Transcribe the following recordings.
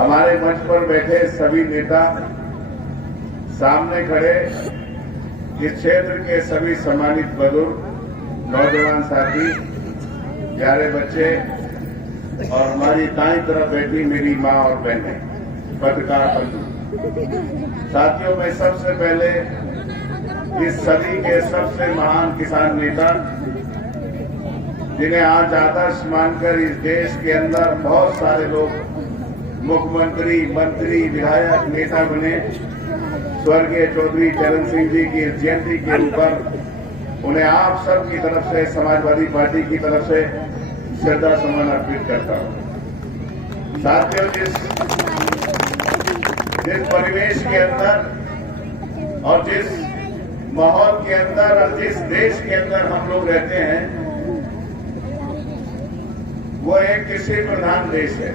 हमारे मंच पर बैठे सभी नेता, सामने खड़े इस क्षेत्र के सभी सम्मानित बुजुर्ग, नौजवान साथी, प्यारे बच्चे और हमारी दाईं तरफ बैठी मेरी माँ और बहनें, पत्रकार बंधु साथियों, मैं सबसे पहले इस सदी के सबसे महान किसान नेता, जिन्हें आज आदर्श मानकर इस देश के अंदर बहुत सारे लोग मुख्यमंत्री, मंत्री, विधायक, नेता बने, स्वर्गीय चौधरी चरण सिंह जी की इस जयंती के ऊपर उन्हें आप सब की तरफ से, समाजवादी पार्टी की तरफ से श्रद्धा सुमन अर्पित करता हूं। साथियों, जिस परिवेश के अंदर और जिस माहौल के अंदर और जिस देश के अंदर हम लोग रहते हैं, वो एक कृषि प्रधान देश है।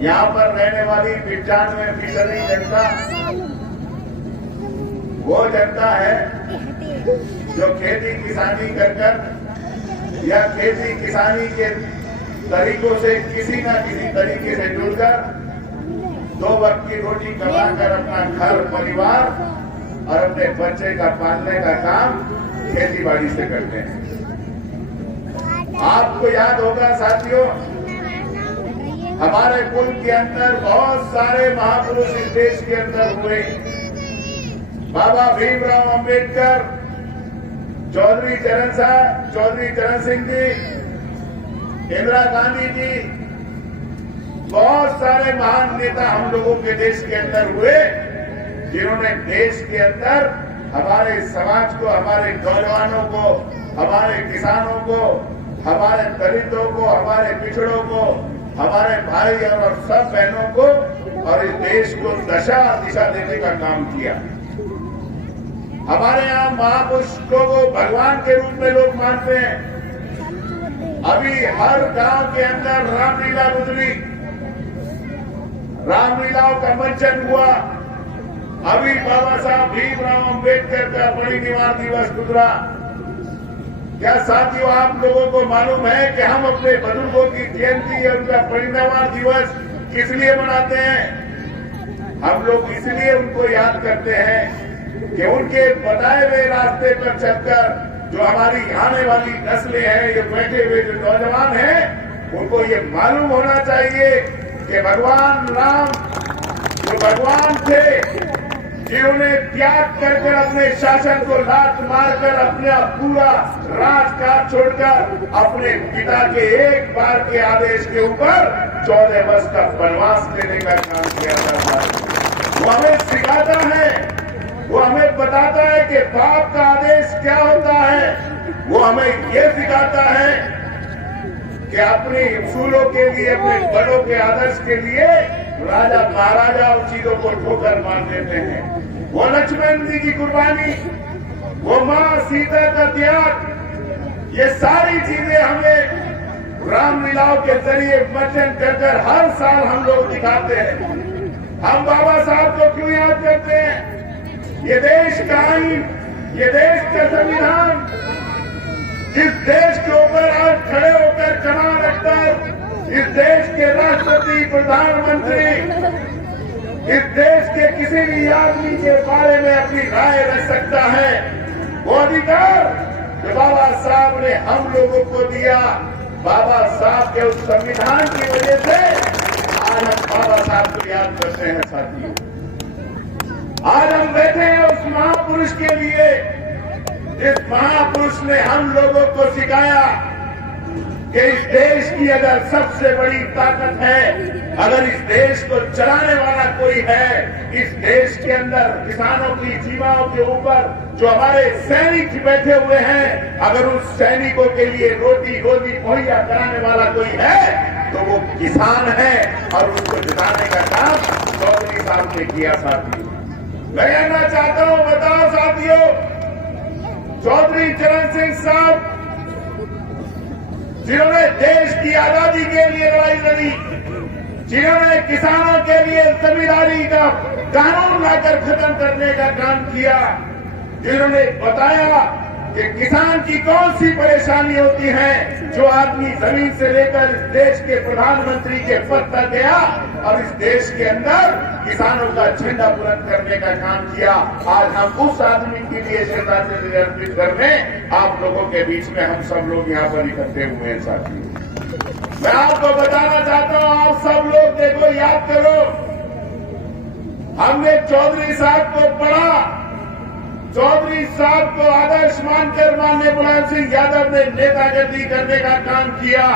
यहाँ पर रहने वाली 95% जनता वो जनता है जो खेती किसानी कर या खेती किसानी के तरीकों से किसी न किसी तरीके से जुड़कर 2 वक्त की रोटी कमाकर अपना घर, परिवार और अपने बच्चे का पालने का काम खेती बाड़ी से करते हैं। आपको याद होगा साथियों, हमारे मुल्क के अंदर बहुत सारे महापुरुष इस देश के अंदर हुए। बाबा भीमराव अंबेडकर, चौधरी चरण सिंह जी, इंदिरा गांधी जी, बहुत सारे महान नेता हम लोगों के देश के अंदर हुए, जिन्होंने देश के अंदर हमारे समाज को, हमारे नौजवानों को, हमारे किसानों को, हमारे दलितों को, हमारे पिछड़ों को, हमारे भाई और सब बहनों को और इस देश को दिशा देने का काम किया। हमारे यहाँ महापुरुषों को भगवान के रूप में लोग मानते हैं। अभी हर गांव के अंदर रामलीला गुजरी, रामलीलाओं का मंचन हुआ। अभी बाबा साहब भीमराव अंबेडकर का परिनिर्वाण दिवस गुजरा। क्या साथियों, आप लोगों को मालूम है कि हम अपने बुजुर्गों की जयंती या उनका परिनिर्वाण दिवस किस लिए मनाते हैं? हम लोग इसलिए उनको याद करते हैं कि उनके बताए हुए रास्ते पर चलकर जो हमारी आने वाली नस्लें हैं, ये बैठे हुए जो नौजवान हैं, उनको ये मालूम होना चाहिए कि भगवान राम जो भगवान थे, जिन्होंने त्याग कर अपने शासन को लात मारकर अपना पूरा राजकाज छोड़कर अपने पिता के एक बार के आदेश के ऊपर 14 वर्ष का वनवास लेने का काम किया था। वो हमें सिखाता है, वो हमें बताता है कि बाप का आदेश क्या होता है। वो हमें ये सिखाता है कि अपनी उसूलों के लिए, अपने बड़ों के आदर्श के लिए राजा महाराजा उन चीजों को ठोकर मार देते हैं। वो लक्ष्मण जी की कुर्बानी, वो मां सीता का त्याग, ये सारी चीजें हमें रामलीलाओं के जरिए मंचन कर हर साल हम लोग दिखाते हैं। हम बाबा साहब को क्यों याद करते हैं? ये देश का आईन, ये देश का संविधान, जिस देश के ऊपर आज खड़े होकर कमान रखकर इस देश के राष्ट्रपति, प्रधानमंत्री इस देश के किसी भी आदमी के बारे में अपनी राय रख सकता है, वो अधिकार जो बाबा साहब ने हम लोगों को दिया, बाबा साहब के उस संविधान की वजह से आज हम बाबा साहब को याद करते हैं। साथियों, आज हम बैठे हैं उस महापुरुष के लिए, जिस महापुरुष ने हम लोगों को सिखाया कि इस देश की अगर सबसे बड़ी ताकत है, अगर इस देश को चलाने वाला कोई है, इस देश के अंदर किसानों की सीमाओं के ऊपर जो हमारे सैनिक बैठे हुए हैं, अगर उस सैनिकों के लिए रोटी मुहैया कराने वाला कोई है तो वो किसान है और उसको जिताने का काम चौधरी साहब ने किया। साथियों, मैं कहना चाहता हूं, बताओ साथियों, चौधरी चरण सिंह साहब जिन्होंने देश की आजादी के लिए लड़ाई लड़ी, जिन्होंने किसानों के लिए जमींदारी का कानून लाकर खत्म करने का काम किया, जिन्होंने बताया कि किसान की कौन सी परेशानी होती है। जो आदमी जमीन से लेकर इस देश के प्रधानमंत्री के पद तक गया और इस देश के अंदर किसानों का झंडा बुलंद करने का काम किया, आज हम उस आदमी के लिए श्रद्धांजलि अर्पित करने आप लोगों के बीच में हम सब लोग यहाँ पर इकट्ठे हुए हैं। साथियों, मैं आपको बताना चाहता हूँ, आप सब लोग देखो, याद करो, हमने चौधरी साहब को पढ़ा, चौधरी साहब को आदर्श मानकर माननीय मुलायम सिंह यादव ने नेतागिरी करने का काम किया।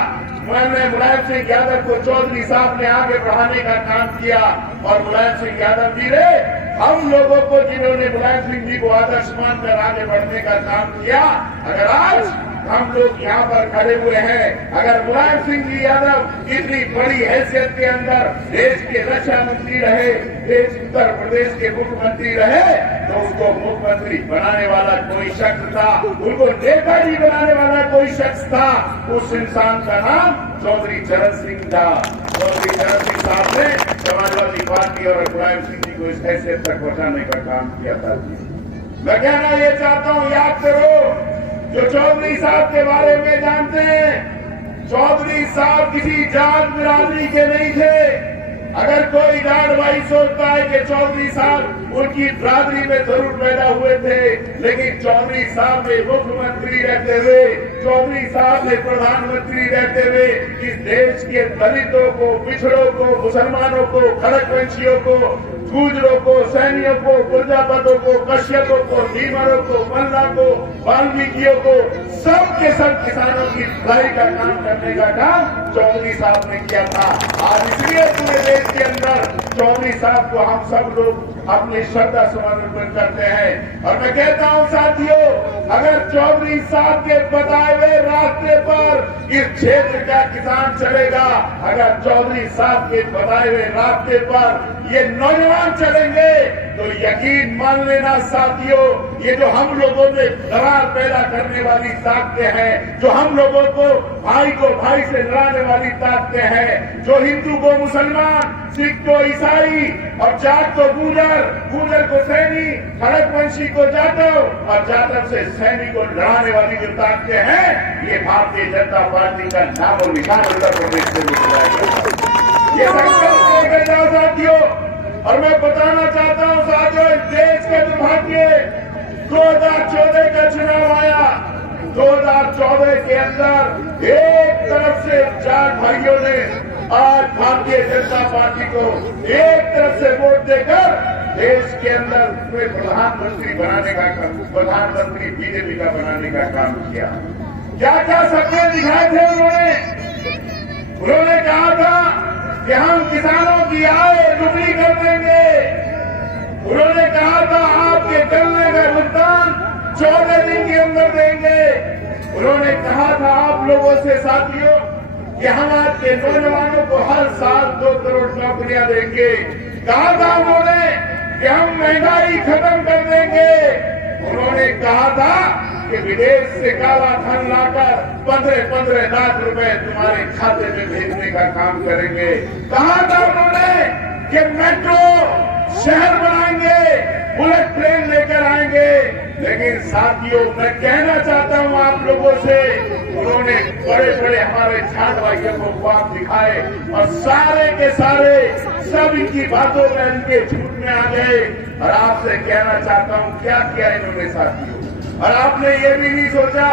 माननीय मुलायम सिंह यादव को चौधरी साहब ने आगे बढ़ाने का काम किया और मुलायम सिंह यादव जी ने हम लोगों को, जिन्होंने मुलायम सिंह जी को आदर्श मानकर आगे बढ़ने का काम किया, अगर आज हम लोग यहाँ पर खड़े हुए हैं, अगर मुलायम सिंह जी यादव इतनी बड़ी हैसियत के अंदर देश के रक्षा मंत्री रहे, देश उत्तर प्रदेश के मुख्यमंत्री रहे, तो उसको मुख्यमंत्री बनाने वाला कोई शख्स था, उनको नेताजी बनाने वाला कोई शख्स था, उस इंसान का नाम चौधरी चरण सिंह था। चौधरी चरण सिंह साहब ने समाजवादी पार्टी और मुलायम सिंह जी को इस हैसियत तक पहुंचाने का काम किया था। मैं कहना ये चाहता हूँ, याद करो, जो चौधरी साहब के बारे में जानते हैं, चौधरी साहब किसी जात बिरादरी के नहीं थे। अगर कोई जाट भाई सोचता है कि चौधरी साहब उनकी बिरादरी में जरूर पैदा हुए थे, लेकिन चौधरी साहब ने मुख्यमंत्री रहते हुए, चौधरी साहब ने प्रधानमंत्री रहते हुए इस देश के दलितों को, पिछड़ों को, मुसलमानों को, खड़कवंशियों को, गुर्जरों को, सैनियों को, प्रजापतों को, कश्यपों को, नीमरों को, मल्ला को, वाल्मीकियों को, सब के सब किसानों की भलाई का काम करने का काम चौधरी साहब ने किया था। आज इसलिए पूरे देश के अंदर चौधरी साहब को हम सब लोग अपनी श्रद्धा सुमन अर्पित करते हैं। और मैं कहता हूं साथियों, अगर चौधरी साहब के बताए हुए रास्ते पर इस क्षेत्र का किसान चलेगा, अगर चौधरी साहब के बताए हुए रास्ते पर ये नौजवान चलेंगे, तो यकीन मान लेना साथियों, ये जो हम लोगों में दरार पैदा करने वाली ताकतें हैं, जो हम लोगों को भाई से लड़ाने वाली ताकतें हैं, जो हिंदू को मुसलमान, सिख को ईसाई और जाट को गुर्जर को सैनी, खड़कवंशी को जाटव और जाटव से सैनी को लड़ाने वाली जो ताकतें हैं, ये भारतीय जनता पार्टी का नाम और निशान उत्तर प्रदेश से निकला। ये संकल्प लेकर जाओ साथियों। और मैं बताना चाहता हूं साथियों, इस देश का दुर्भाग्य, 2014 का चुनाव आया, 2014 के अंदर एक तरफ से जाट भाइयों ने आज भारतीय जनता पार्टी को एक तरफ से वोट देकर देश के अंदर प्रधानमंत्री बनाने का, प्रधानमंत्री बीजेपी का बनाने का काम किया। क्या क्या सपने दिखाए थे उन्होंने कहा था कि हम किसानों की आय दुगनी कर देंगे। उन्होंने कहा था आपके गन्ने का भुगतान 14 दिन के अंदर देंगे। उन्होंने कहा था आप लोगों से साथियों कि हम आपके नौजवानों को हर साल 2 करोड़ नौकरियां देंगे। कहा था उन्होंने कि हम महंगाई खत्म कर देंगे। उन्होंने कहा था कि विदेश से काला धन लाकर 15-15 लाख रुपए तुम्हारे खाते में भेजने का काम करेंगे। कहा था उन्होंने कि मेट्रो शहर बनाएंगे, बुलेट ट्रेन लेकर आएंगे। लेकिन साथियों, मैं कहना चाहता हूं आप लोगों से, उन्होंने बड़े बड़े हमारे जाट भाइयों को ख्वाब दिखाए और सारे के सारे सब इनकी बातों में इनके झूठ में आ गए। और आपसे कहना चाहता हूं क्या किया इन्होंने साथियों। और आपने ये भी नहीं सोचा,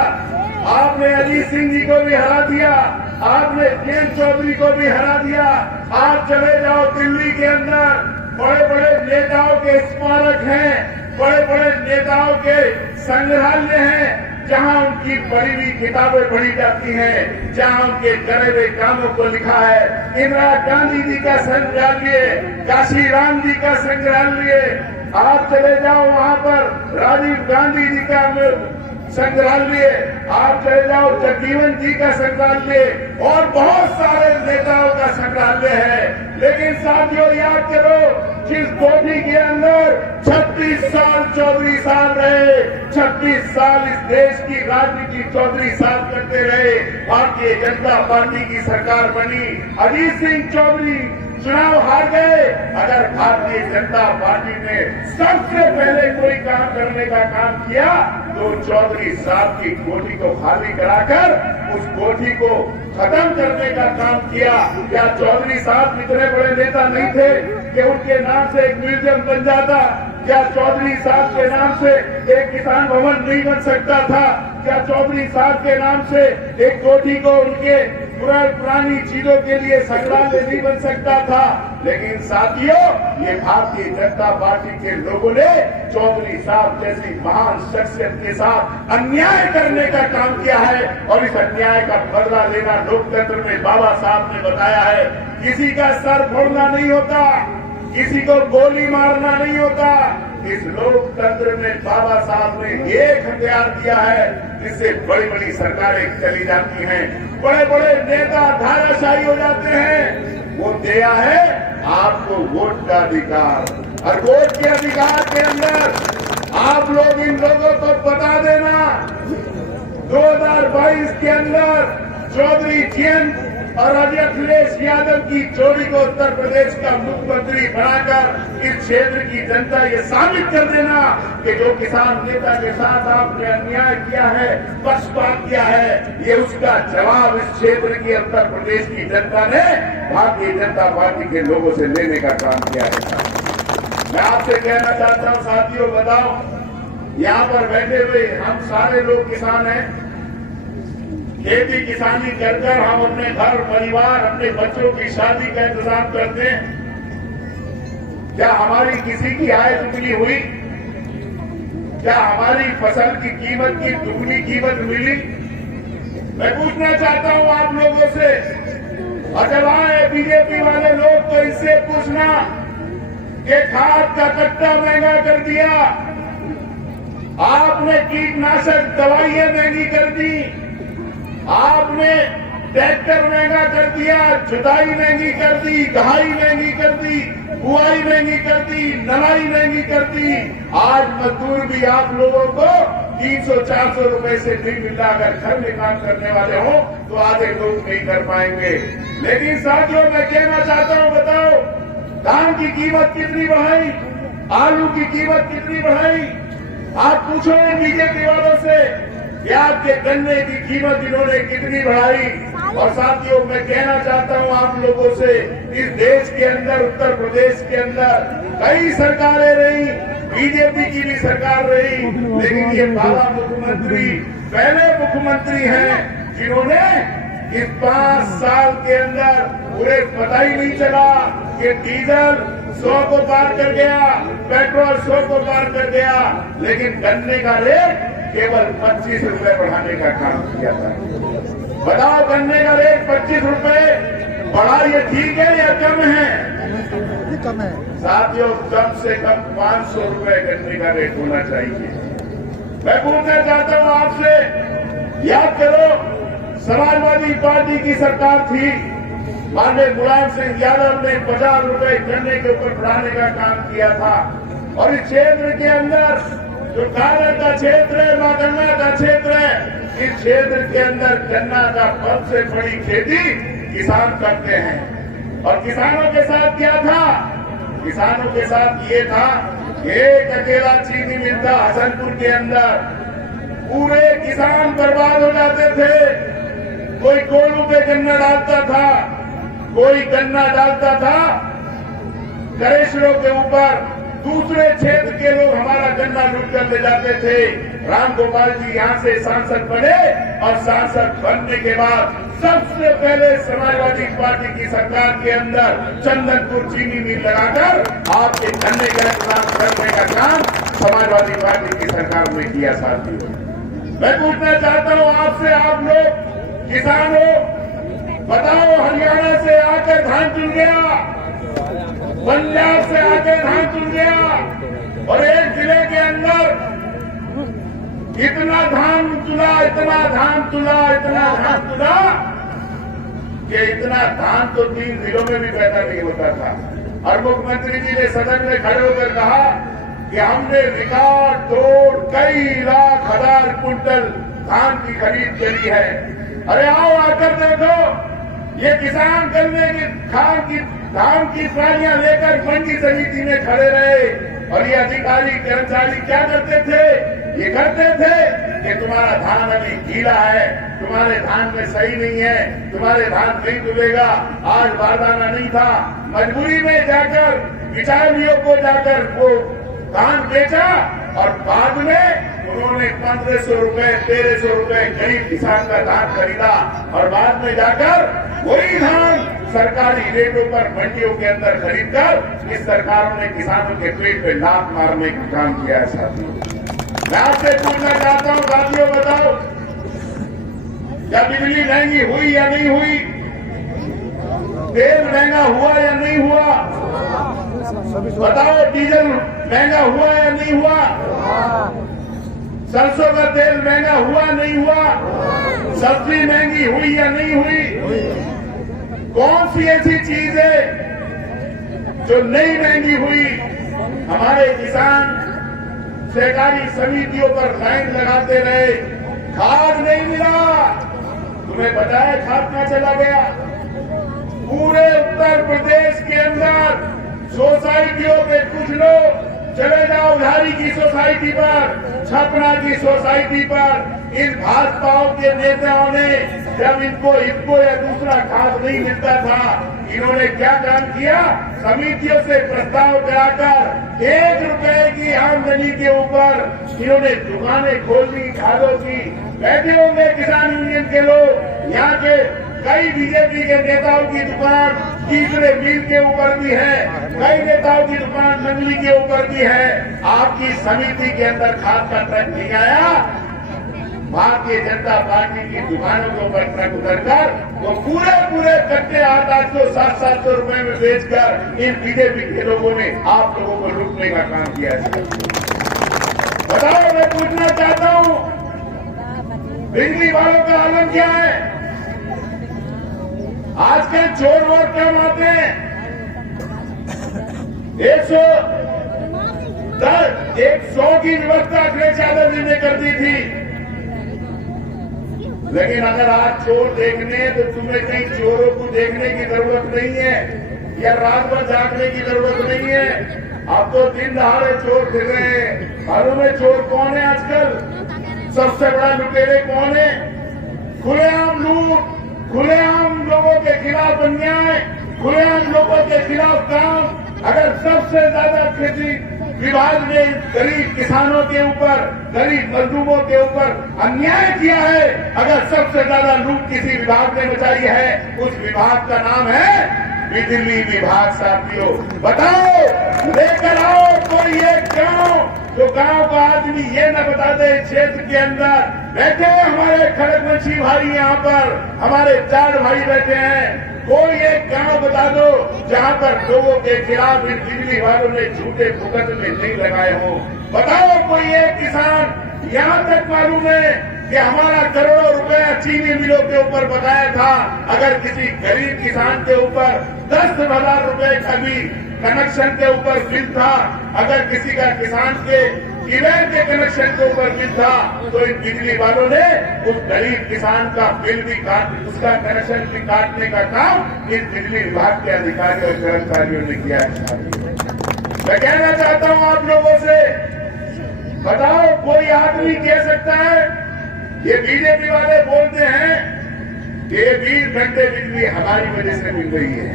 आपने अजीत सिंह जी को भी हरा दिया, आपने जयंत चौधरी को भी हरा दिया। आप चले जाओ दिल्ली के अंदर, बड़े बड़े नेताओं के स्मारक हैं, बड़े बड़े नेताओं के संग्रहालय हैं, जहां उनकी पढ़ी हुई किताबें पढ़ी जाती हैं, जहां उनके करे हुए कामों को लिखा है। इंदिरा गांधी जी का संग्रहालय, काशी राम जी का संग्रहालय, आप चले जाओ वहां पर राजीव गांधी जी का संग्रहालय, आप चले जाओ जगजीवन जी का संग्रहालय और बहुत सारे नेताओं का संग्रहालय है। लेकिन साथियों याद करो, जिस कोठी के अंदर 36 साल चौधरी साहब रहे, 36 साल इस देश की राजनीति चौधरी साहब करते रहे, भारतीय जनता पार्टी की सरकार बनी, अजीत सिंह चौधरी चुनाव हार गए। अगर भारतीय जनता पार्टी ने सबसे पहले कोई काम करने का काम किया तो चौधरी साहब की कोठी को खाली कराकर उस कोठी को खत्म करने का काम किया। क्या चौधरी साहब इतने बड़े नेता नहीं थे कि उनके नाम से एक म्यूजियम बन जाता? क्या चौधरी साहब के नाम से एक किसान भवन नहीं बन सकता था? क्या चौधरी साहब के नाम से एक कोठी को उनके पुरानी चीजों के लिए संग्रहालय नहीं बन सकता था? लेकिन साथियों, ये भारतीय जनता पार्टी के लोगों ने चौधरी साहब जैसी महान शख्सियत के साथ अन्याय करने का काम किया है और इस अन्याय का बदला लेना लोकतंत्र में बाबा साहब ने बताया है। किसी का सर फोड़ना नहीं होता, किसी को गोली मारना नहीं होता। इस लोकतंत्र में बाबा साहब ने एक हथियार दिया है जिससे बड़ी बड़ी सरकारें चली जाती हैं, बड़े बड़े नेता धाराशाही हो जाते हैं। वो दिया है आपको वोट का अधिकार, और वोट के अधिकार के अंदर आप लोग इन लोगों को बता देना 2022 के अंदर चौधरी जीएन और अखिलेश यादव की जोड़ी को उत्तर प्रदेश का मुख्यमंत्री बनाकर इस क्षेत्र की जनता ये साबित कर देना कि जो किसान नेता के साथ आपने अन्याय किया है, पक्षपात किया है, ये उसका जवाब इस क्षेत्र की उत्तर प्रदेश की जनता ने भारतीय जनता पार्टी के लोगों से लेने का काम किया है। मैं आपसे कहना चाहता हूं साथियों, बताओ, यहाँ पर बैठे हुए हम सारे लोग किसान हैं। खेती किसानी कर हम अपने घर परिवार, अपने बच्चों की शादी का इंतजाम करते हैं। क्या हमारी किसी की आय दुगनी हुई? क्या हमारी फसल की कीमत की दुगनी कीमत मिली? मैं पूछना चाहता हूं आप लोगों से, और जब आए बीजेपी वाले लोग तो इससे पूछना कि खाद का कट्टा महंगा कर दिया, आपने कीटनाशक दवाइयां महंगी कर दी, आपने ट्रैक्टर महंगा कर दिया, जुताई महंगी कर दी, गहाई महंगी कर दी, बुआई महंगी कर दी, नवाई महंगी कर दी। आज मजदूर भी आप लोगों को 300-400 रुपए से नहीं मिला। अगर घर में काम करने वाले हो तो आधे लोग नहीं कर पाएंगे। लेकिन साथियों, मैं कहना चाहता हूं, बताओ, धान की कीमत कितनी बढ़ाई, आलू की कीमत कितनी बढ़ाई? आप पूछो बीजेपी वालों से कि आपके गन्ने की कीमत इन्होंने कितनी बढ़ाई? और साथियों, मैं कहना चाहता हूं आप लोगों से, इस देश के अंदर, उत्तर प्रदेश के अंदर कई सरकारें रही, बीजेपी की भी सरकार रही, लेकिन ये बाबा मुख्यमंत्री पहले मुख्यमंत्री हैं जिन्होंने इस 5 साल के अंदर उन्हें पता ही नहीं चला कि डीजल 100 को पार कर गया, पेट्रोल 100 को पार कर गया, लेकिन गन्ने का रेट केवल 25 रुपए बढ़ाने का काम किया था। बताओ, गन्ने का रेट 25 रुपए बढ़ा, ये ठीक है या कम है? कम है साथियों। कम से कम 500 रुपए गन्ने का रेट होना चाहिए। मैं पूछना चाहता हूं आपसे, याद करो, समाजवादी पार्टी की सरकार थी, माननीय मुलायम सिंह यादव ने 50 रुपए गन्ने के ऊपर बढ़ाने का काम किया था। और इस क्षेत्र के अंदर जो कानर का क्षेत्र है, मां गन्ना का क्षेत्र है, इस क्षेत्र के अंदर गन्ना का सबसे बड़ी खेती किसान करते हैं। और किसानों के साथ क्या था? किसानों के साथ ये था कि एक अकेला चीनी मिलता हसनपुर के अंदर, पूरे किसान बर्बाद हो जाते थे। कोई कोल्हू पे गन्ना डालता था, कोई गन्ना डालता था करेशरों के ऊपर, दूसरे क्षेत्र के लोग हमारा गन्ना लूट कर ले जाते थे। राम गोपाल जी यहाँ से सांसद बने और सांसद बनने के बाद सबसे पहले समाजवादी पार्टी की सरकार के अंदर चंदनपुर चीनी मिल लगाकर आपके गन्ने का इंतजाम करने का काम समाजवादी पार्टी की सरकार ने किया। साथियों, मैं पूछना चाहता हूँ आपसे, आप लोग किसान हो, बताओ, हरियाणा से आकर धान चुन गया, पंजाब से आकर धान चुन गया, और एक जिले के अंदर इतना धान चुना, इतना धान चुना, इतना धान चुना कि इतना धान तो 3 जिलों में भी पैदा नहीं होता था। और मुख्यमंत्री जी ने सदन में खड़े होकर कहा कि हमने रिकॉर्ड तोड़ कई लाख हजार कुंटल धान की खरीद करी है। अरे आओ, आकर देखो, ये किसान गन्ने की धान की ट्रालियां लेकर मंडी समिति में खड़े रहे, और ये अधिकारी कर्मचारी क्या करते थे? ये करते थे कि तुम्हारा धान अभी गीला है, तुम्हारे धान में सही नहीं है, तुम्हारे धान नहीं डूबेगा। आज बारदाना नहीं था, मजबूरी में जाकर बिचारियों को जाकर वो धान बेचा और बाद में उन्होंने 1500 रुपए 1300 रुपए गरीब किसान का धान खरीदा और बाद में जाकर वही धान सरकारी रेटों पर मंडियों के अंदर खरीदकर इस सरकारों ने किसानों के पेट पे लात मारने का काम किया है। साथियों, मैं आपसे पूछना चाहता हूं, साथियों बताओ, क्या बिजली महंगी हुई या नहीं हुई? तेल महंगा हुआ या नहीं हुआ? बताओ, डीजल महंगा हुआ या नहीं हुआ? सरसों का तेल महंगा हुआ नहीं हुआ? सब्जी महंगी हुई या नहीं हुई? कौन सी ऐसी चीज है जो नहीं महंगी हुई? हमारे किसान सहकारी समितियों पर लाइन लगाते रहे, खाद नहीं मिला। तुम्हें पता है खाद कहां चला गया? पूरे उत्तर प्रदेश के अंदर सोसाइटियों पे कुछ लोग चले जाओ, धारी की सोसाइटी पर, छपरा की सोसाइटी पर, इन भाजपाओं के नेताओं ने जब इनको या दूसरा खाद नहीं मिलता था, इन्होंने क्या काम किया? समितियों से प्रस्ताव कराकर 1 रुपए की आमदनी के ऊपर इन्होंने दुकानें खोल दी खादों की। बैठे होंगे किसान यूनियन के लोग, यहाँ के कई बीजेपी के नेताओं की दुकान तीसरे मील के ऊपर भी है, कई नेताओं की दुकान मंगली के ऊपर भी है। आपकी समिति के अंदर खाद का ट्रक नहीं आया, भारतीय जनता पार्टी की दुकानों के ऊपर ट्रक उतरकर वो पूरे कट्टे 800 700 रुपए में बेचकर इन बीजेपी के लोगों ने आप लोगों को लूटने का काम किया है। बताओ, मैं पूछना चाहता हूं, बिजली वालों का आलम क्या है? आजकल चोर वोर कम आते हैं। 100 की व्यवस्था अखिलेश यादव जी ने कर दी थी, लेकिन अगर आज चोर देखने तो तुम्हें कहीं चोरों को देखने की जरूरत नहीं है या रात भर जागने की जरूरत नहीं है। अब तो दिन दहाड़े चोर फिर रहे हैं। मालूम है चोर कौन है आजकल? सबसे बड़ा लुटेरे कौन है? खुलेआम लूट, खुलेआम लोगों के खिलाफ अन्याय, खुलेआम लोगों के खिलाफ काम। अगर सबसे ज्यादा कृषि विभाग ने गरीब किसानों के ऊपर, गरीब मजदूरों के ऊपर अन्याय किया है, अगर सबसे ज्यादा लूट किसी विभाग ने मचाई है, उस विभाग का नाम है बिजली विभाग। साथियों बताओ, लेकर आओ कोई एक गांव, जो गांव का आदमी ये न बता दे क्षेत्र के अंदर बैठे हमारे खड़गवंशी भाई, यहाँ पर हमारे जाट भाई बैठे हैं, कोई एक गांव बता दो जहां पर लोगों के खिलाफ इन बिजली वालों ने झूठे मुकदमे नहीं लगाए हो। बताओ कोई एक किसान, यहाँ तक मालूम है कि हमारा करोड़ों रुपया चीनी मिलों के ऊपर बताया था, अगर किसी गरीब किसान के ऊपर 10,000 रुपए का भी कनेक्शन के ऊपर बिल था, अगर किसी का किसान के ईमेल के कनेक्शन के ऊपर बिल था, तो इन बिजली वालों ने उस गरीब किसान का बिल भी उसका कनेक्शन भी काटने का काम इस बिजली विभाग के अधिकारियों और कर्मचारियों ने किया है। मैं कहना चाहता हूं आप लोगों से, बताओ कोई आदमी कह सकता है, ये बीजेपी वाले बोलते हैं कि ये 20 घंटे बिजली हमारी वजह से मिल रही है,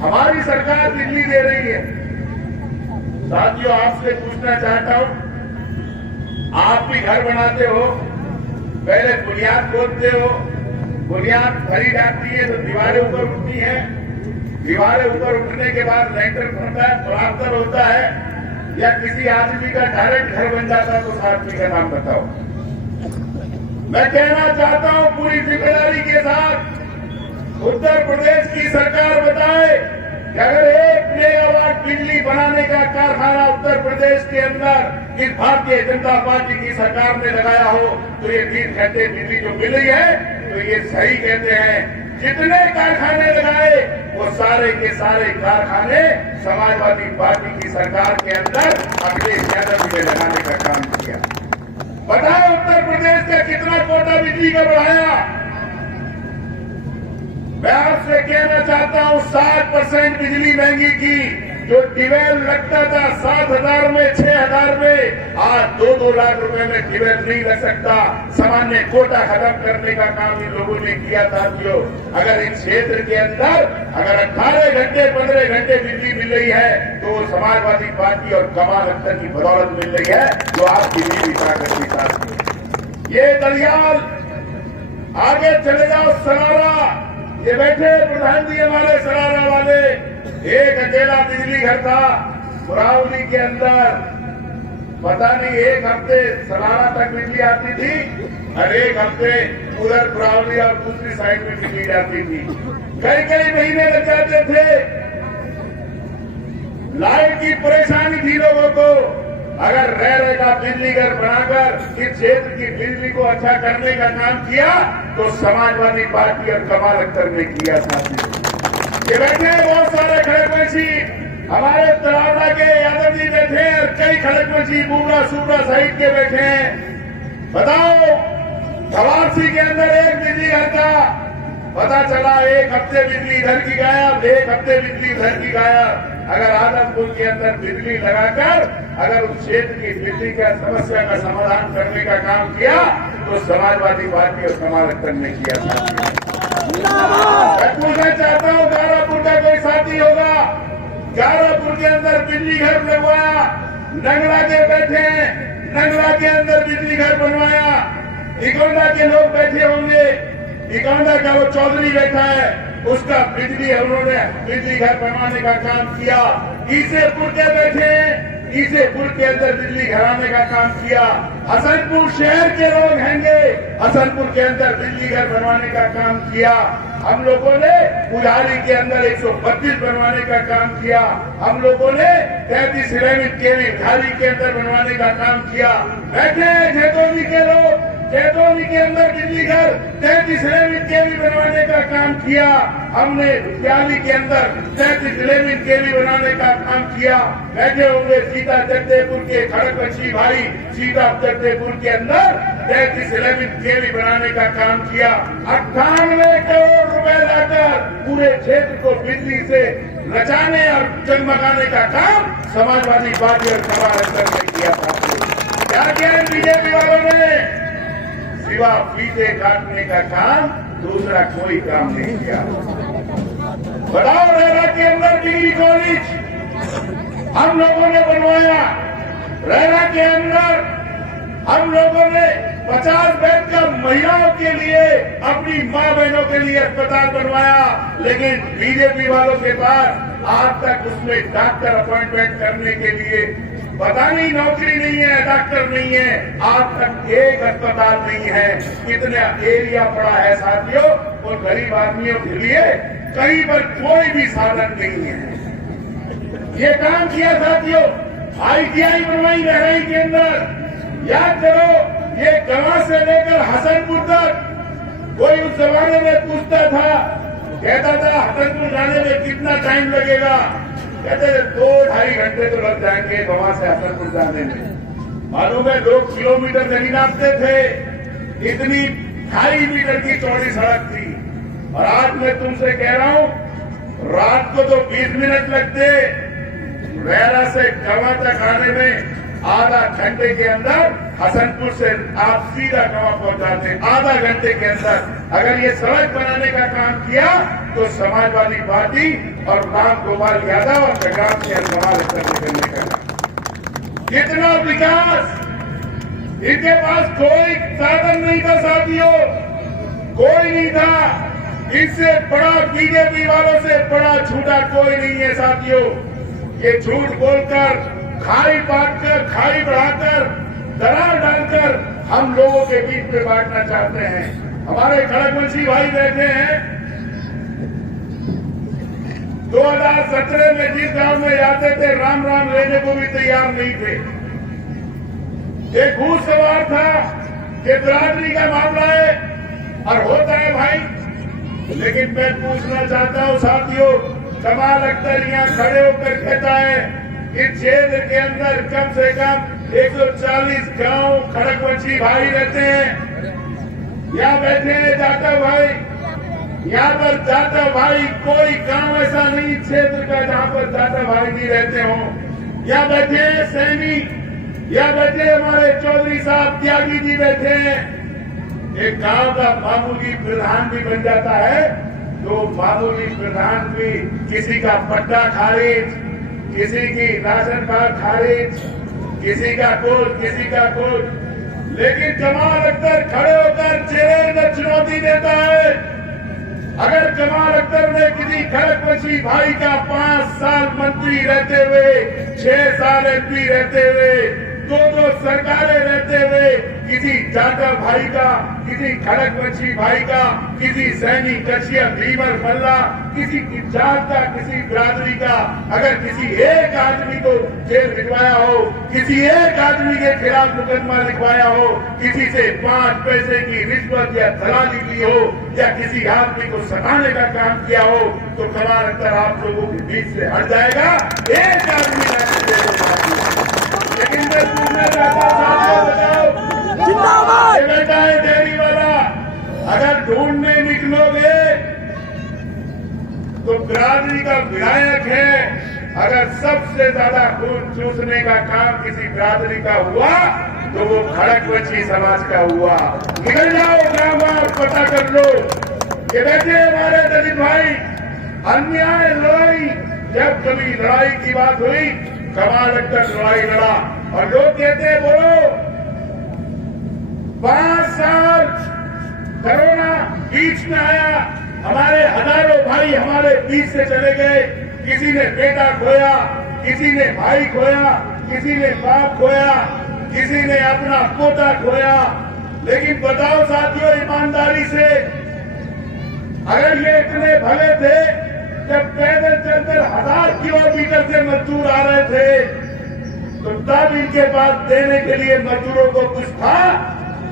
हमारी सरकार बिजली दे रही है। साथियों, आपसे पूछना चाहता हूं, आप भी घर बनाते हो, पहले बुनियाद खोदते हो, बुनियाद भरी जाती है तो दीवारें ऊपर उठती हैं, दीवारें ऊपर उठने के बाद लेंटर बनता है, प्लास्टर होता है, या किसी आदमी का डायरेक्ट घर बन जाता है, तो उस आदमी का नाम बताओ। मैं कहना चाहता हूं पूरी जिम्मेदारी के साथ, उत्तर प्रदेश की सरकार बताए कि अगर 1 मेगावाट बिजली बनाने का कारखाना उत्तर प्रदेश के अंदर इस भारतीय जनता पार्टी की सरकार ने लगाया हो, तो ये 20 घंटे बिजली जो मिल रही है, तो ये सही कहते हैं। जितने कारखाने लगाए वो सारे के सारे कारखाने समाजवादी पार्टी की सरकार के अंदर अखिलेश यादव जी ने लगाने का काम किया। बताओ उत्तर प्रदेश का कितना कोटा बिजली का बढ़ाया? मैं आपसे कहना चाहता हूं 60% बिजली महंगी की, जो टिवेल लगता था 7,000 में 6,000 में, आज 2-2 लाख रुपए में टिवेल नहीं लग सकता। सामान्य कोटा खत्म करने का काम इन लोगों ने किया साथियों। अगर इस क्षेत्र के अंदर अगर 18 घंटे 15 घंटे बिजली मिल रही है तो समाजवादी पार्टी और कमाल अख्तर की बदौलत मिल रही है, जो आपकी बिजली ताकत की साथी। ये दलियाल आगे चले जाओ सरारा, ये बैठे प्रधान जी हमारे सरारा वाले, एक अकेला बिजली घर था मुरावली के अंदर। पता नहीं एक हफ्ते सरारा तक बिजली आती थी और एक हफ्ते उधर मुरावली और दूसरी साइड में बिजली जाती थी। कई कई महीने लग जाते थे। लाइट की परेशानी थी लोगों को। अगर रह का बिजली घर बनाकर इस क्षेत्र की बिजली को अच्छा करने का काम किया तो समाजवादी पार्टी और कमाल अख्तर ने किया साथी। ये बैठे हैं बहुत सारे खड़गवंशी, हमारे तरावड़ा के यादव जी बैठे हैं और कई खड़गवंशी बुमरा सूबरा साइड के बैठे हैं। बताओ खवासी के अंदर एक बिजली घर का पता चला, एक हफ्ते बिजली इधर की गायब, एक हफ्ते बिजली इधर की गायब। अगर आदमपुर के अंदर बिजली लगाकर अगर उस क्षेत्र की बिजली का समस्या का समाधान करने का काम किया तो समाजवादी पार्टी और कमाल अख्तर ने किया था। मैं पूछना चाहता हूँ, गारापुर का कोई साथी होगा? गारापुर के अंदर बिजली घर लगवाया, नंगला के बैठे हैं, नंगला के अंदर बिजली घर बनवाया। इकौंडा के लोग बैठे होंगे, इकौंडा का वो चौधरी बैठा है, उसका बिजली उन्होंने बिजली घर बनवाने का काम किया। ईसेपुर के बैठे हैं, ईसेपुर के अंदर बिजली घर आने का काम किया। हसनपुर शहर के लोग हैंगे, हसनपुर के अंदर बिजली घर बनवाने का काम किया। हम लोगों ने पुजारी के अंदर 132 बनवाने का काम किया। हम लोगों ने 33 सिरेमिक केवी खाली के अंदर बनवाने का काम किया। बैठे हैं जैतोनी के लोग, जैतोनी के अंदर बिजली घर 33 सिरेमिक केवी बनवाने का काम किया। हमने दियाली के अंदर 33 सिरेमिक केवी बनाने का काम किया। बैठे होंगे सीता जगदेपुर के खड़गवंशी भाई, सीता जगदेपुर के अंदर 33 सिरेमिक केवी बनाने का काम किया। 98 करोड़ रुपए लाकर पूरे क्षेत्र को बिजली से रचाने और जगमगाने का काम समाजवादी पार्टी और कमाल अख्तर ने किया था। क्या किया बीजेपी वालों ने? सिवा फीते काटने का काम दूसरा कोई काम नहीं किया। बताओ रेरा के अंदर डिग्री कॉलेज हम लोगों ने बनवाया। रेरा के अंदर हम लोगों ने 50 बेड का महिलाओं के लिए, अपनी माँ बहनों के लिए अस्पताल बनवाया। लेकिन बीजेपी वालों के पास आज तक उसमें डॉक्टर अपॉइंटमेंट करने के लिए पता नहीं नौकरी नहीं है, डॉक्टर नहीं है। आज तक एक अस्पताल नहीं है। कितना एरिया पड़ा है साथियों, और गरीब आदमियों के लिए कहीं पर कोई भी साधन नहीं है। ये काम किया साथियों। ITI बनवाई बहराइच के अंदर। याद करो, ये गवा से लेकर हसनपुर तक कोई उस जमाने में पूछता था, कहता था हसनपुर जाने में कितना टाइम लगेगा? कहते थे 2-2.5 घंटे तो लग जाएंगे गवा से हसनपुर जाने में। मालूम है लोग किलोमीटर नहीं नापते थे, इतनी 2.5 मीटर की चौड़ी सड़क थी। और आज मैं तुमसे कह रहा हूं, रात को तो 20 मिनट लगते, रेरा से गवा तक आने में आधा घंटे के अंदर हसनपुर से आप सीधा गवा पहुंचाते, आधा घंटे के अंदर। अगर ये सड़क बनाने का काम किया तो समाजवादी पार्टी और राम गोपाल यादव और जगराम सिंह कमाल करने का कितना विकास। इनके पास कोई साधन नहीं था साथियों, कोई नहीं था। इससे बड़ा बीजेपी वालों से बड़ा झूठा कोई नहीं है साथियों। ये झूठ बोलकर, खाई बांटकर, खाई बढ़ाकर, दरार डालकर हम लोगों के बीच में बांटना चाहते हैं। हमारे खड़गवंशी भाई बैठे हैं। 2017 में जिस गांव में जाते थे, राम राम लेने को भी तैयार नहीं थे। एक घूस सवार था कि बिरादरी का मामला है और होता है भाई। लेकिन मैं पूछना चाहता हूं साथियों, कमाल अख्तर यहाँ खड़े होकर कहता है इस क्षेत्र के अंदर कम से कम 140 गांव खड़गवंशी भाई रहते हैं। यहाँ बैठे हैं जाटव भाई, यहाँ पर जाटा भाई कोई गांव ऐसा नहीं क्षेत्र का जहाँ पर जाटा भाई नहीं रहते हो। यहाँ बैठे सैनी, यहाँ बैठे हमारे चौधरी साहब त्यागी जी बैठे हैं। एक गांव का मामूली प्रधान भी बन जाता है तो मामूली प्रधान भी किसी का पट्टा खारिज, किसी की राशन कार्ड खारिज, किसी का कुछ। लेकिन जमाल अख्तर खड़े होकर चेहरे में चुनौती देता है। अगर जमाल अख्तर ने किसी खड़गपुर भाई का 5 साल मंत्री रहते हुए, 6 साल MP रहते हुए, 2 सरकारें रहते हुए किसी जाटा भाई का, किसी खड़गवंशी भाई का, किसी सैनी कशिया भीमर मल्ला, किसी की जात का, किसी बिरादरी का अगर किसी एक आदमी को जेल भिजवाया हो, किसी एक आदमी के खिलाफ मुकदमा लिखवाया हो, किसी से 5 पैसे की रिश्वत या दलाली ली हो, या किसी आदमी को सताने का काम किया हो, तो जमाल अख्तर आप लोगों के बीच से हट जाएगा। एक आदमी लेकिन मैं पूछना चाहता हूं, बताओ जिंदाबाद बेटा है डेयरी वाला, अगर ढूंढने निकलोगे तो बिरादरी का विधायक है। अगर सबसे ज्यादा खून चूसने का काम किसी बिरादरी का हुआ तो वो खड़गवंशी समाज का हुआ। निकल जाओ गांव और पता कर लो। ये बैठे हमारे दलित भाई, अन्याय लड़ाई, जब कभी लड़ाई की बात हुई जमाल अख्तर लड़ाई लड़ा और लोग कहते हैं बोलो 5 साल कोरोना बीच में आया, हमारे हजारों भाई हमारे बीच से चले गए। किसी ने बेटा खोया, किसी ने भाई खोया, किसी ने बाप खोया, किसी ने अपना पोता खोया। लेकिन बताओ साथियों ईमानदारी से, अगर ये इतने भले थे जब पैदल चलकर 1000 किलोमीटर से मजदूर आ रहे थे तो तब इनके पास देने के लिए मजदूरों को कुछ था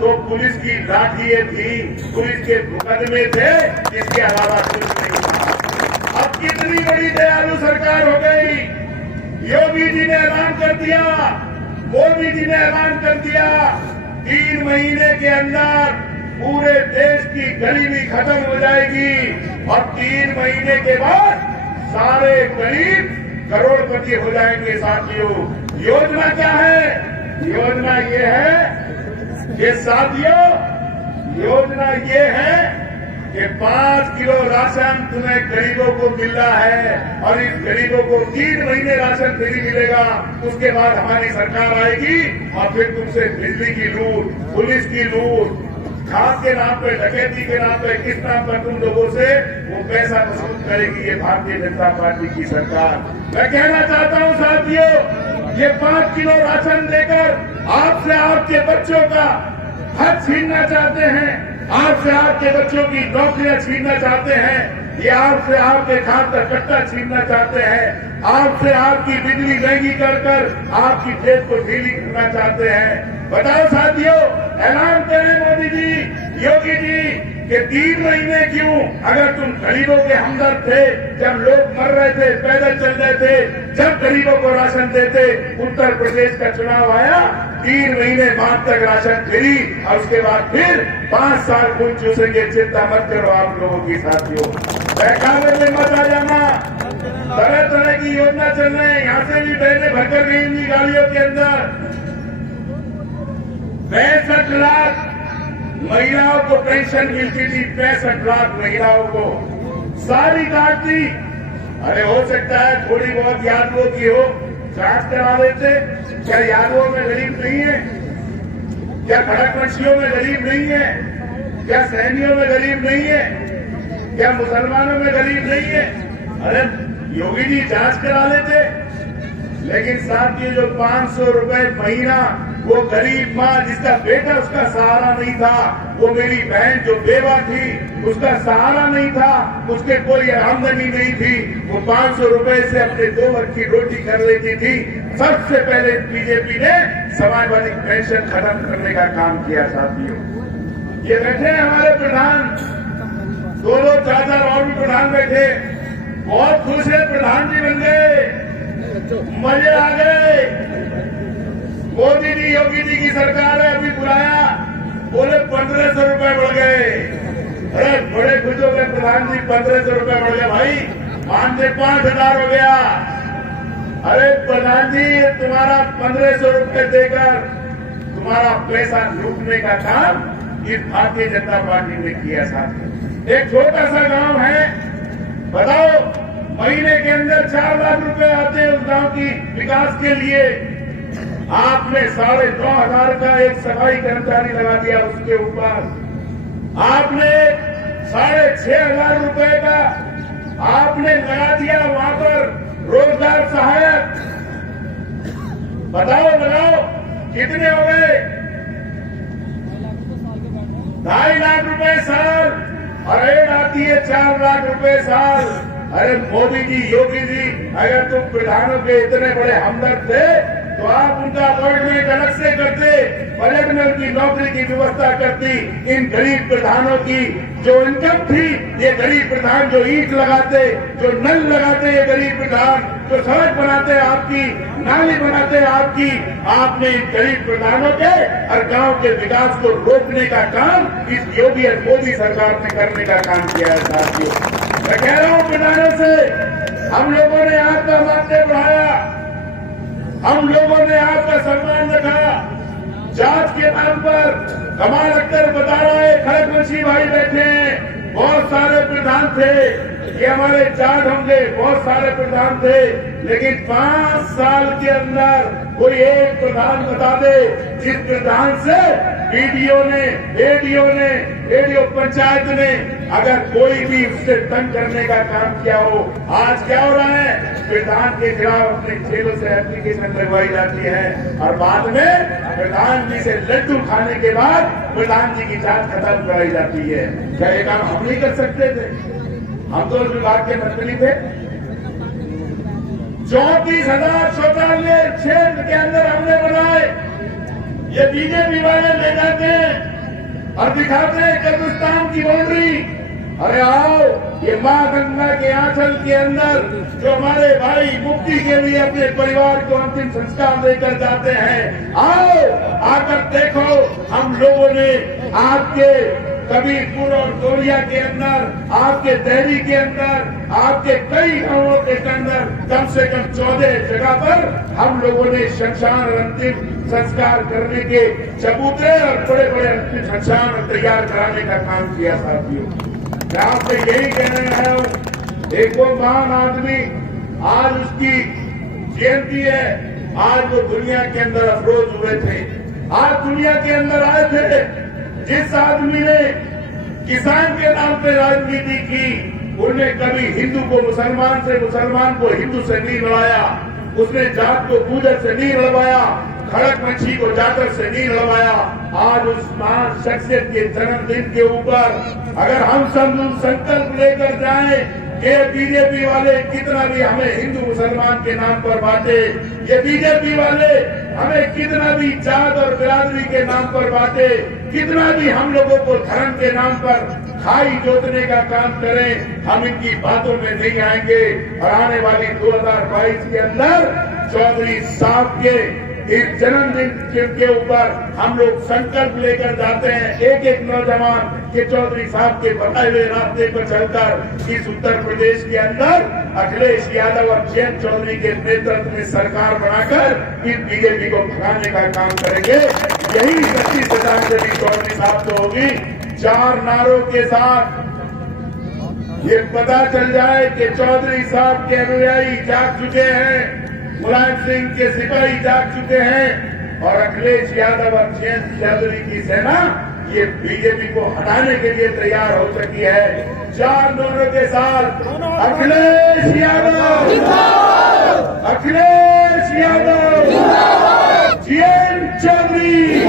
तो पुलिस की लाठियां थी, पुलिस के मुकदमे थे, इसके अलावा कुछ नहीं था। अब कितनी बड़ी दयालु सरकार हो गई। योगी जी ने ऐलान कर दिया, मोदी जी ने ऐलान कर दिया, 3 महीने के अंदर पूरे देश की गरीबी खत्म हो जाएगी और 3 महीने के बाद सारे गरीब करोड़पति हो जाएंगे। साथियों योजना क्या है? योजना ये है कि साथियों योजना ये है कि 5 किलो राशन तुम्हें गरीबों को मिल रहा है और इस गरीबों को 3 महीने राशन फ्री मिलेगा। उसके बाद हमारी सरकार आएगी और फिर तुमसे बिजली की लूट, पुलिस की लूट, खाद के नाम पे, डकैती के नाम पे, किस नाम पर तुम लोगों से वो पैसा वसूल करेगी ये भारतीय जनता पार्टी की सरकार। मैं कहना चाहता हूं साथियों, ये 5 किलो राशन देकर आपसे आपके बच्चों का हक छीनना चाहते हैं, आपसे आपके बच्चों की नौकरियां छीनना चाहते हैं, ये आपसे आपके खाद का कट्टा छीनना चाहते हैं, आपसे आपकी बिजली महंगी कर आपकी जेब को ढीली करना चाहते हैं। बताओ साथियों, ऐलान करें मोदी जी, योगी जी कि 3 महीने क्यों? अगर तुम गरीबों के हमदर्द थे, जब लोग मर रहे थे, पैदल चल रहे थे, जब गरीबों को राशन देते, उत्तर प्रदेश का चुनाव आया, 3 महीने बाद तक राशन फ्री और उसके बाद फिर 5 साल खून चूसेंगे। चिंता मत करो आप लोगों की साथियों, बहकावे में मत आ जाना। तरह तरह की योजना चल रही है, यहाँ से भी बहने भरकर गई गाड़ियों के अंदर। 65 लाख महिलाओं को पेंशन मिलती थी, 65 लाख महिलाओं को सारी काट दी। अरे हो सकता है थोड़ी बहुत यादवों की हो, जांच करा लेते। क्या यादवों में गरीब नहीं है? क्या खड़गवंशियों में गरीब नहीं है? क्या सैनियों में गरीब नहीं है? क्या मुसलमानों में गरीब नहीं है? अरे योगी जी जांच करा लेते। लेकिन साथ ये जो 500 रुपए महीना, वो गरीब माँ जिसका बेटा उसका सहारा नहीं था, वो मेरी बहन जो बेवा थी उसका सहारा नहीं था, उसके कोई आमदनी नहीं थी, वो 500 रुपए से अपने 2 वक्त की रोटी कर लेती थी। सबसे पहले बीजेपी ने समाजवादी पेंशन खत्म करने का काम किया। साथियों ये बैठे हमारे प्रधान, 2 चाचा और भी प्रधान बैठे, बहुत खुश है, प्रधान जी बन गए, मजे आ गए। मोदी जी योगी जी की सरकार है, अभी बुलाया, बोले 1500 रुपए बढ़ गए। अरे बड़े खुश हो गए प्रधान जी, 1500 रुपए बढ़ गया भाई, मानदेय 5000 हो गया। अरे प्रधान जी, तुम्हारा 1500 रुपए देकर तुम्हारा पैसा लूटने का काम इस भारतीय जनता पार्टी ने किया। साथ एक छोटा सा गांव है, बताओ महीने के अंदर 4 लाख रुपए आते हैं उस गांव की विकास के लिए। आपने 9,500 का एक सफाई कर्मचारी लगा दिया उसके ऊपर। आपने 6,500 रुपए का आपने लगा दिया वहां पर रोजगार सहायक। बताओ लगाओ कितने हो गए? 2.5 लाख रुपए साल, और रेट आती है 4 लाख रुपए साल। अरे मोदी जी, योगी जी, अगर तुम प्रधानों के इतने बड़े हमदर्द थे तो आप उनका अपॉइंटमेंट अलग से करते, बजट में उनकी नौकरी की व्यवस्था करती। इन गरीब प्रधानों की जो इनकम थी, ये गरीब प्रधान जो ईंट लगाते, जो नल लगाते, ये गरीब प्रधान जो सड़क बनाते आपकी, नाली बनाते आपकी, आपने इन गरीब प्रधानों के और गांव के विकास को रोकने का काम इस योगी और मोदी सरकार ने करने का काम किया है। साथियों, मैं कह रहा हूं प्रधानों से, हम लोगों ने आपका मानदेय बढ़ाया, हम लोगों ने आपका सम्मान रखा। जांच के नाम पर कमाल अख्तर बता रहा है, खड़गवंशी भाई बैठे हैं, बहुत सारे प्रधान थे, ये हमारे जाट होंगे, बहुत सारे प्रधान थे, लेकिन 5 साल के अंदर कोई एक प्रधान बता दे जिस प्रधान से बीडीओ ने, एडीओ पंचायत ने अगर कोई भी उससे तंग करने का काम किया हो। आज क्या हो रहा है? प्रधान के खिलाफ अपने जेलों से एप्लीकेशन लगवाई जाती है और बाद में प्रधान जी से लड्डू खाने के बाद प्रधान जी की जांच खत्म कराई जाती है। क्या ये काम हम नहीं कर सकते थे? हम तो विभाग के मंत्री थे। 34,000 शौचालय क्षेत्र के अंदर हमने बनाए। ये बीजेपी वाले ले जाते हैं और दिखाते हैं कब्रिस्तान की बाउंड्री। अरे आओ, ये मां गंगा के आंचल के अंदर जो हमारे भाई मुक्ति के लिए अपने परिवार को अंतिम संस्कार लेकर जाते हैं, आओ आकर देखो। हम लोगों ने आपके कबीरपुर और कोरिया के अंदर, आपके देहरी के अंदर, आपके कई गांवों के अंदर कम से कम 14 जगह पर हम लोगों ने शमशान और अंतिम संस्कार करने के चबूतरे और बड़े बड़े अंतिम शमशान तैयार कराने का काम किया। साथियों, मैं आपसे यही कहने आया हूं, एक वो महान आदमी, आज उसकी जयंती है, आज वो दुनिया के अंदर अफरोज हुए थे, आज दुनिया के अंदर आए थे। जिस आदमी ने किसान के नाम पे राजनीति की, उन्होंने कभी हिंदू को मुसलमान से, मुसलमान को हिंदू से नहीं लड़ाया, उसने जात को गुजर से नहीं लड़वाया, खड़गवंशी को जाटव से नहीं लड़वाया। आज उस महान शख्सियत के जन्मदिन के ऊपर अगर हम सब संकल्प लेकर जाएं कि बीजेपी वाले कितना भी हमें हिंदू मुसलमान के नाम पर बांटे, ये बीजेपी वाले हमें कितना भी जात और बिरादरी के नाम पर बांटे, कितना भी हम लोगों को धर्म के नाम पर खाई जोतने का काम करें, हम इनकी बातों में नहीं आएंगे। और आने वाली 2022 के अंदर चौधरी साहब के इस जन्मदिन के ऊपर हम लोग संकल्प लेकर जाते हैं, एक एक नौजवान के चौधरी साहब के बताए हुए रास्ते पर चलकर इस उत्तर प्रदेश के अंदर अखिलेश यादव और जयंत चौधरी के नेतृत्व में सरकार बनाकर इस बीजेपी को भगाने का काम करेंगे। यही सच्ची श्रद्धांजलि चौधरी साहब को होगी। 4 नारों के साथ ये पता चल जाए कि चौधरी साहब के अनुयायी जाग चुके हैं, मुलायम सिंह के सिपाही जाग चुके हैं और अखिलेश यादव और जयंत चौधरी की सेना ये बीजेपी को हटाने के लिए तैयार हो चुकी है। 4 नोरों के साथ अखिलेश यादव, अखिलेश यादव, जयंत चौधरी।